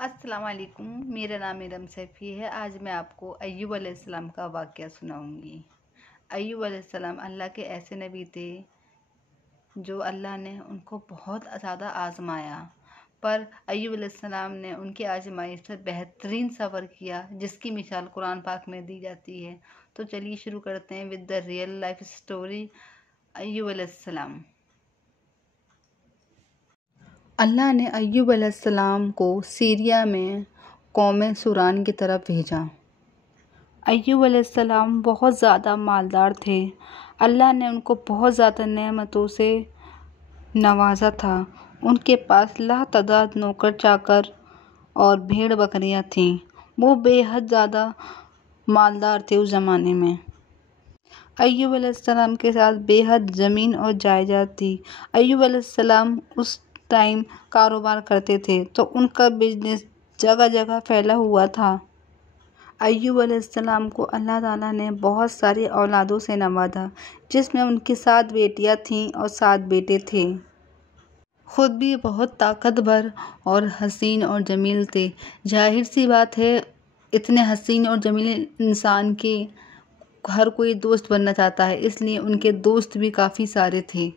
السلام علیکم، میرا نام ارم سیفی ہے۔ آج میں آپ کو ایوب علیہ السلام کا واقعہ سناؤں گی۔ ایوب علیہ السلام اللہ کے ایسے نبی تھے جو اللہ نے ان کو بہت زیادہ آزمایا، پر ایوب علیہ السلام نے ان کی آزمائش سے بہترین صبر کیا، جس کی مثال قرآن پاک میں دی جاتی ہے۔ تو چلیے شروع کرتے ہیں with the real life story Ayub علیہ السلام۔ اللہ نے ایوب علیہ السلام کو سیریا میں قوم سوران کی طرف بھیجا۔ ایوب علیہ السلام بہت زیادہ مالدار تھے۔ اللہ نے ان کو بہت زیادہ نعمتوں سے نوازا تھا۔ ان کے پاس لاتعداد نوکر چاکر اور بھیڑ بکریاں تھیں۔ وہ بے حد زیادہ مالدار تھے اس زمانے میں۔ ایوب علیہ السلام کے ساتھ بے حد زمین اور جائیداد تھی۔ ایوب علیہ السلام اس ٹائم کاروبار کرتے تھے تو ان کا بزنس جگہ جگہ پھیلا ہوا تھا۔ ایوب علیہ السلام کو اللہ تعالیٰ نے بہت ساری اولادوں سے نوازا، جس میں ان کی 7 بیٹیاں تھیں اور 7 بیٹے تھے۔ خود بھی بہت طاقتور اور حسین اور جمیل تھے۔ ظاہر سی بات ہے، اتنے حسین اور جمیل انسان کے ہر کوئی دوست بننا چاہتا ہے، اس لیے ان کے دوست بھی کافی سارے تھے۔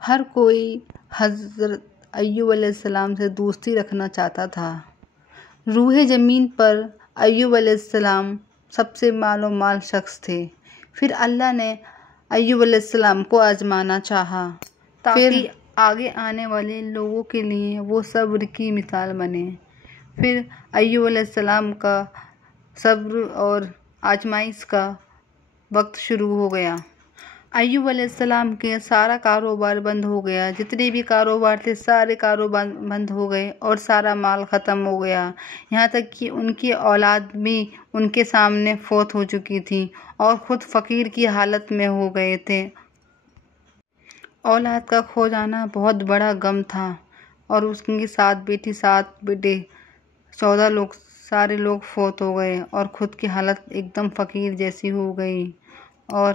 ہر کوئی حضرت ایوب علیہ السلام سے دوستی رکھنا چاہتا تھا۔ روح زمین پر ایوب علیہ السلام سب سے مال و مال شخص تھے۔ پھر اللہ نے ایوب علیہ السلام کو آزمانا چاہا تاکہ آگے آنے والے لوگوں کے لیے وہ صبر کی مثال بنے۔ پھر ایوب علیہ السلام کا صبر اور آزمائش کا وقت شروع ہو گیا۔ ایوب علیہ السلام کے سارا کاروبار بند ہو گیا۔ جتنے بھی کاروبار تھے سارے کاروبار بند ہو گئے اور سارا مال ختم ہو گیا۔ یہاں تک کہ ان کی اولاد بھی ان کے سامنے فوت ہو چکی تھی اور خود فقیر کی حالت میں ہو گئے تھے۔ اولاد کا کھو جانا بہت بڑا غم تھا، اور اس کی 7 بیٹی 7 بیٹے 14 لوگ سارے لوگ فوت ہو گئے اور خود کی حالت ایک دم فقیر جیسی ہو گئی، اور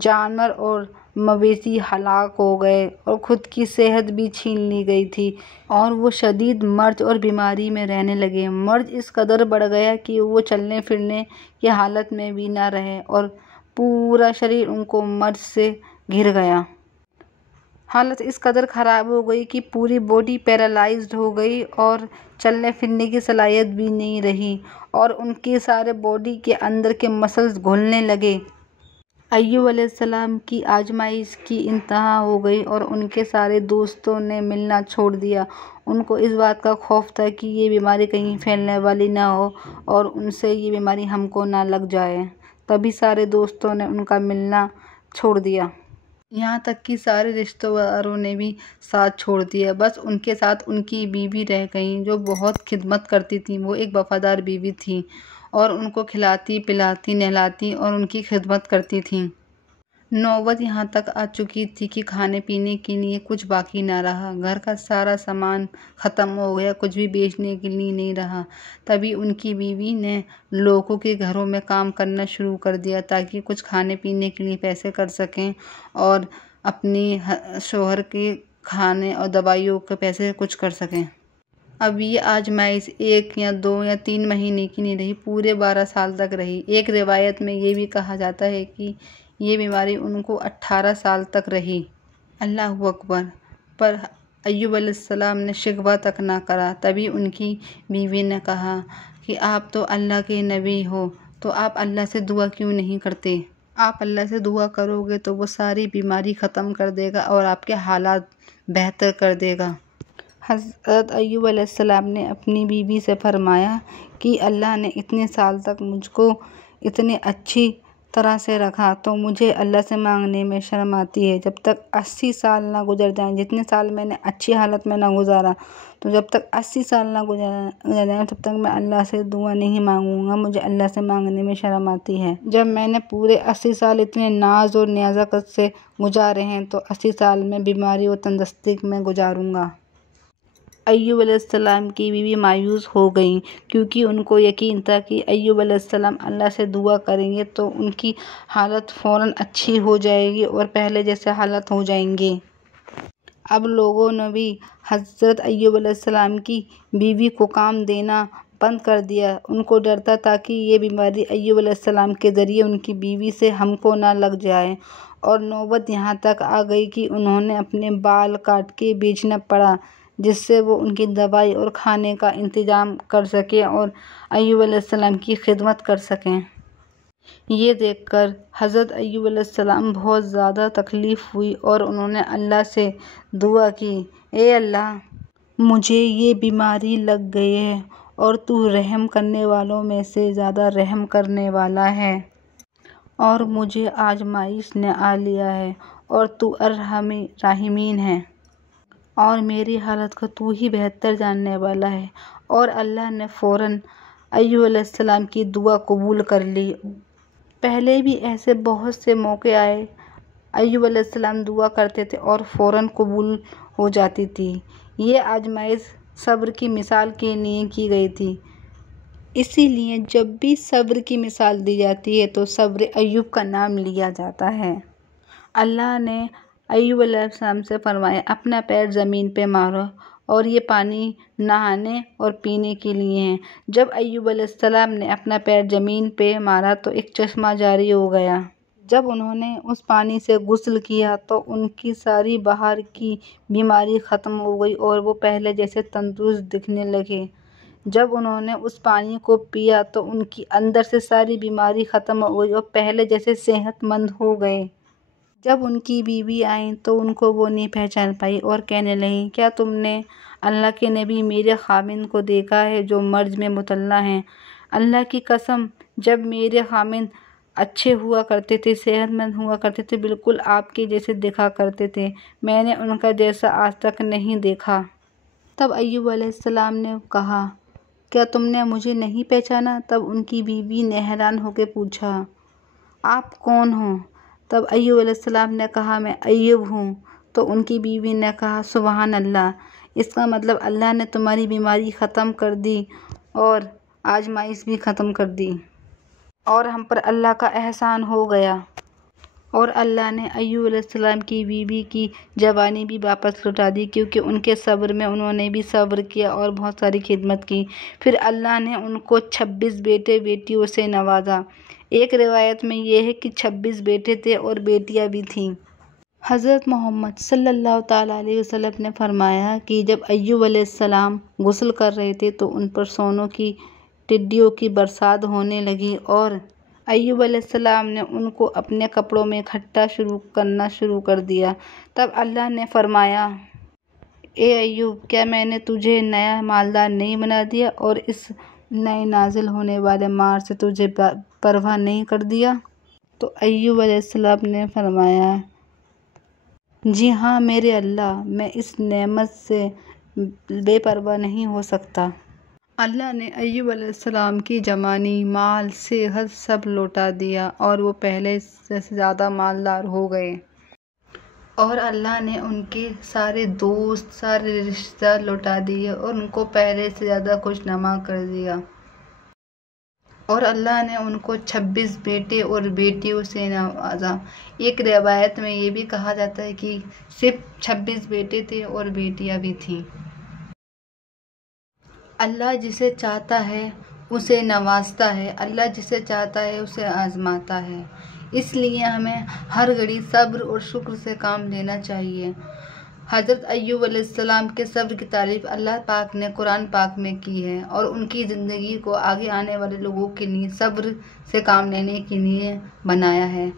جانور اور مویشی ہلاک ہو گئے اور خود کی صحت بھی چھین لی گئی تھی، اور وہ شدید مرض اور بیماری میں رہنے لگے۔ مرض اس قدر بڑھ گیا کہ وہ چلنے پھرنے کی حالت میں بھی نہ رہے اور پورا شریر ان کو مرض سے گھر گیا۔ حالت اس قدر خراب ہو گئی کہ پوری باڈی پیرالائزڈ ہو گئی اور چلنے پھرنے کی صلاحیت بھی نہیں رہی، اور ان کی سارے باڈی کے اندر کے مسلز گھلنے لگے۔ ایوب علیہ السلام کی آزمائش کی انتہا ہو گئی اور ان کے سارے دوستوں نے ملنا چھوڑ دیا۔ ان کو اس بات کا خوف تھا کہ یہ بیماری کہیں پھیلنے والی نہ ہو اور ان سے یہ بیماری ہم کو نہ لگ جائے، تبھی سارے دوستوں نے ان کا ملنا چھوڑ دیا۔ یہاں تک کہ سارے رشتہ داروں نے بھی ساتھ چھوڑ دیا، بس ان کے ساتھ ان کی بیوی رہ گئیں جو بہت خدمت کرتی تھیں۔ وہ ایک وفادار بیوی تھی اور ان کو کھلاتی پلاتی نہلاتی اور ان کی خدمت کرتی تھیں۔ نوبت یہاں تک آ چکی تھی کہ کھانے پینے کے لیے کچھ باقی نہ رہا، گھر کا سارا سامان ختم ہو گیا، کچھ بھی بیچنے کے لیے نہیں رہا۔ تبھی ان کی بیوی نے لوگوں کے گھروں میں کام کرنا شروع کر دیا تاکہ کچھ کھانے پینے کے لیے پیسے کر سکیں اور اپنی شوہر کے کھانے اور دوائیوں کے پیسے کچھ کر سکیں۔ اب یہ آزمائش 1 یا 2 یا 3 مہینے کی نہیں رہی، پورے 12 سال تک رہی۔ ایک روایت میں یہ بھی کہا جاتا ہے کہ یہ بیماری ان کو 18 سال تک رہی۔ اللہ اکبر! پر ایوب علیہ السلام نے شکوہ تک نہ کرا۔ تبھی ان کی بیوی نے کہا کہ آپ تو اللہ کے نبی ہو، تو آپ اللہ سے دعا کیوں نہیں کرتے؟ آپ اللہ سے دعا کرو گے تو وہ ساری بیماری ختم کر دے گا اور آپ کے حالات بہتر کر دے گا۔ حضرت ایوب علیہ السلام نے اپنی بیوی سے فرمایا کہ اللہ نے اتنے سال تک مجھ کو اتنے اچھی طرح سے رکھا تو مجھے اللہ سے مانگنے میں شرم آتی ہے۔ جب تک 80 سال نہ گزر جائیں، جتنے سال میں نے اچھی حالت میں نہ گزارا، تو جب تک 80 سال نہ گزر جائیں تب تک میں اللہ سے دعا نہیں مانگوں گا، مجھے اللہ سے مانگنے میں شرم آتی ہے۔ جب میں نے پورے 80 سال اتنے ناز اور نیازت سے گزارے ہیں تو 80 سال میں بیماری اور تندرستی میں گزاروں گا۔ ایوب علیہ السلام کی بیوی مایوس ہو گئیں، کیونکہ ان کو یقین تھا کہ ایوب علیہ السلام اللہ سے دعا کریں گے تو ان کی حالت فوراً اچھی ہو جائے گی اور پہلے جیسے حالت ہو جائیں گے۔ اب لوگوں نے بھی حضرت ایوب علیہ السلام کی بیوی کو کام دینا بند کر دیا۔ ان کو ڈر تھا کہ یہ بیماری ایوب علیہ السلام کے ذریعے ان کی بیوی سے ہم کو نہ لگ جائے، اور نوبت یہاں تک آ گئی کہ انہوں نے اپنے بال کاٹ کے بیچنا پڑا جس سے وہ ان کی دوائی اور کھانے کا انتظام کر سکیں اور ایوب علیہ السلام کی خدمت کر سکیں۔ یہ دیکھ کر حضرت ایوب علیہ السلام بہت زیادہ تکلیف ہوئی اور انہوں نے اللہ سے دعا کی، اے اللہ، مجھے یہ بیماری لگ گئی ہے اور تو رحم کرنے والوں میں سے زیادہ رحم کرنے والا ہے، اور مجھے آزمائش نے آ لیا ہے اور تو ارحم الراحمین ہے، اور میری حالت کو تو ہی بہتر جاننے والا ہے۔ اور اللہ نے فوراً ایوب علیہ السلام کی دعا قبول کر لی۔ پہلے بھی ایسے بہت سے موقع آئے، ایوب علیہ السلام دعا کرتے تھے اور فوراً قبول ہو جاتی تھی۔ یہ آزمائش صبر کی مثال کے لیے کی گئی تھی، اسی لیے جب بھی صبر کی مثال دی جاتی ہے تو صبر ایوب کا نام لیا جاتا ہے۔ اللہ نے ایوب علیہ السلام سے فرمایا، اپنا پیر زمین پہ مارو اور یہ پانی نہانے اور پینے کے لیے ہے۔ جب ایوب علیہ السلام نے اپنا پیر زمین پہ مارا تو ایک چشمہ جاری ہو گیا۔ جب انہوں نے اس پانی سے غسل کیا تو ان کی ساری باہر کی بیماری ختم ہو گئی اور وہ پہلے جیسے تندرست دکھنے لگے۔ جب انہوں نے اس پانی کو پیا تو ان کی اندر سے ساری بیماری ختم ہو گئی اور پہلے جیسے صحت مند ہو گئے۔ جب ان کی بیوی آئیں تو ان کو وہ نہیں پہچان پائی اور کہنے لگیں، کیا تم نے اللہ کے نبی میرے خاوند کو دیکھا ہے جو مرض میں مبتلا ہیں؟ اللہ کی قسم، جب میرے خاوند اچھے ہوا کرتے تھے، صحت مند ہوا کرتے تھے، بالکل آپ کے جیسے دکھا کرتے تھے، میں نے ان کا جیسا آج تک نہیں دیکھا۔ تب ایوب علیہ السلام نے کہا، کیا تم نے مجھے نہیں پہچانا؟ تب ان کی بیوی نے حیران ہو کے پوچھا، آپ کون ہو؟ تب ایوب علیہ السلام نے کہا، میں ایوب ہوں۔ تو ان کی بیوی نے کہا، سبحان اللہ، اس کا مطلب اللہ نے تمہاری بیماری ختم کر دی اور آزمائش بھی ختم کر دی، اور ہم پر اللہ کا احسان ہو گیا۔ اور اللہ نے ایوب علیہ السلام کی بیوی کی جوانی بھی واپس لوٹا دی، کیونکہ ان کے صبر میں انہوں نے بھی صبر کیا اور بہت ساری خدمت کی۔ پھر اللہ نے ان کو 26 بیٹے بیٹیوں سے نوازا۔ ایک روایت میں یہ ہے کہ 26 بیٹے تھے اور بیٹیاں بھی تھیں۔ حضرت محمد صلی اللہ تعالیٰ علیہ وسلم نے فرمایا کہ جب ایوب علیہ السلام غسل کر رہے تھے تو ان پر سونوں کی ٹڈیوں کی برسات ہونے لگی، اور ایوب علیہ السلام نے ان کو اپنے کپڑوں میں اکٹھا کرنا شروع کر دیا۔ تب اللہ نے فرمایا، اے ایوب، کیا میں نے تجھے نیا مالدار نہیں بنا دیا اور اس نئے نازل ہونے والے مار سے تجھے پرواہ نہیں کر دیا؟ تو ایوب علیہ السلام نے فرمایا، جی ہاں میرے اللہ، میں اس نعمت سے بے پرواہ نہیں ہو سکتا۔ اللہ نے ایوب علیہ السلام کی جوانی، مال، صحت سب لوٹا دیا اور وہ پہلے سے زیادہ مالدار ہو گئے، اور اللہ نے ان کے سارے دوست، سارے رشتہ دار لوٹا دیے اور ان کو پہلے سے زیادہ خوشنما کر دیا، اور اللہ نے ان کو 26 بیٹے اور بیٹیوں سے نوازا۔ ایک روایت میں یہ بھی کہا جاتا ہے کہ صرف 26 بیٹے تھے اور بیٹیاں بھی تھیں۔ اللہ جسے چاہتا ہے اسے نوازتا ہے، اللہ جسے چاہتا ہے اسے آزماتا ہے، اس لیے ہمیں ہر گھڑی صبر اور شکر سے کام لینا چاہیے۔ حضرت ایوب علیہ السلام کے صبر کی تعریف اللہ پاک نے قرآن پاک میں کی ہے، اور ان کی زندگی کو آگے آنے والے لوگوں کے لیے صبر سے کام لینے کے لیے بنایا ہے۔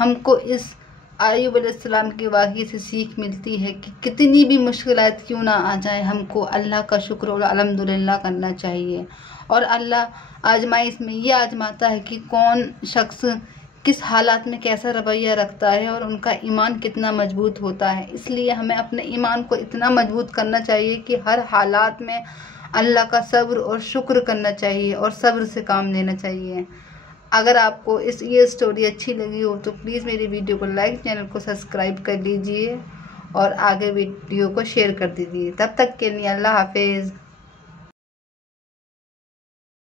ہم کو اس ایوب علیہ السلام کے واقعے سے سیکھ ملتی ہے کہ کتنی بھی مشکلات کیوں نہ آ جائیں، ہم کو اللہ کا شکر اور الحمدللہ کرنا چاہیے، اور اللہ آزمائش میں یہ آزماتا ہے کہ کون شخص کس حالات میں کیسا رویہ رکھتا ہے اور ان کا ایمان کتنا مضبوط ہوتا ہے۔ اس لیے ہمیں اپنے ایمان کو اتنا مضبوط کرنا چاہیے کہ ہر حالات میں اللہ کا صبر اور شکر کرنا چاہیے اور صبر سے کام لینا چاہیے۔ اگر آپ کو یہ سٹوری اچھی لگی ہو تو پلیز میری ویڈیو کو لائک، چینل کو سبسکرائب کر لیجئے اور آگے ویڈیو کو شیئر کر دیجئے۔ تب تک کے لیے اللہ حافظ۔